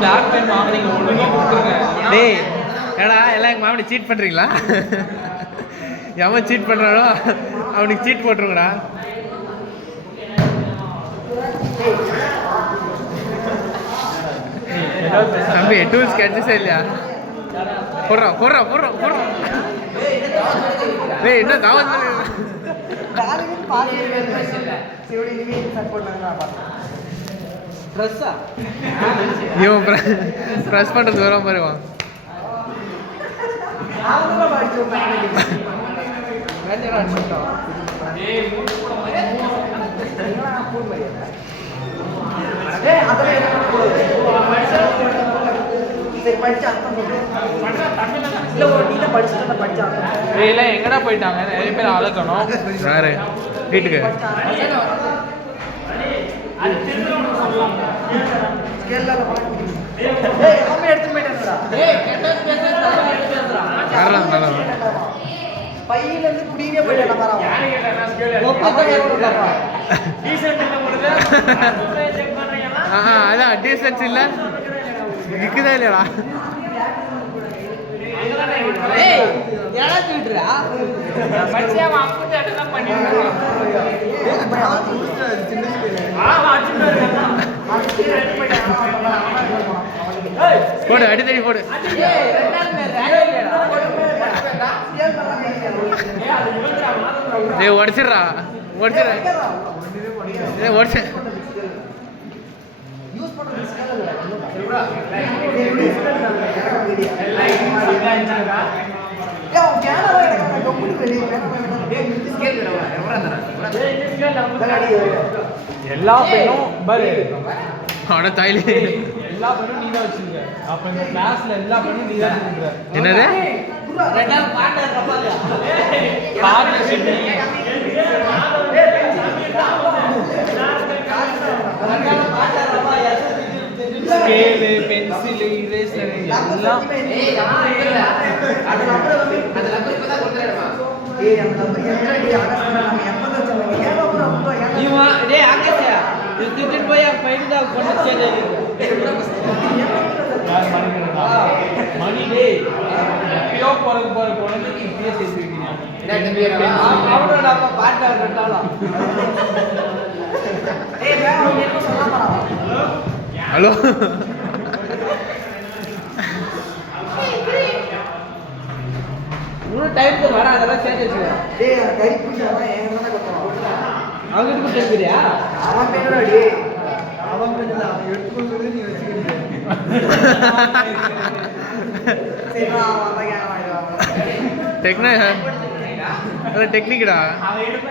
Black pen வாங்குறீங்க ஒழுங்கா கொடுத்துருங்க. டேய் ஏடா எல்லாம் எங்கள் மாமனி சீட் பண்ணுறீங்களா? எவன் சீட் பண்ணுறானோ அவனுக்கு சீட் போட்டுருங்கடா. தம்பி டூல்ஸ் கிடைச்சே இல்லையா? போடுறோம் போடுறோம் போடுறோம் போடுறோம். டேய் என்ன தாவத் இவன் ப்ரெஸ் பண்ணுறது வர மாதிரிவான். எங்கடா போயிட்டாங்க? நிறைய பேர் அழகணும். யாரு வீட்டுக்கு? அதான் டீசன்ஸ் இல்லை இருக்குதா இல்லையாடா? போடு அடித்தடி போடு. உடச்சிட்றா உடச்சிட்ற உடச்சு எல்லா பெண்ணும் பாரு அவன தாய்லி எல்லா பெண்ணும் நீ தான் வச்சிருக்க. அப்ப இந்த கிளாஸ்ல எல்லா பெண்ணும் நீ தான் வச்சிருக்க. என்னது ஸ்கேலு பென்சில் இரேசர் எல்லாம் மணி டே எப்பயோ போறது போற குழந்தைக்கு இப்பயே சேர்த்துருக்கீங்க. ஹலோ டைமுக்கு வர அதெல்லாம் சேர்த்து வச்சுக்கேன். அவங்க எடுத்து சேர்க்கிறியா? அவன் பேரோட அவன் பேர் எடுத்துக்கொண்டு நீ வச்சுக்கிட்டு டெக்னிக்கடா. அவன் எடுப்பா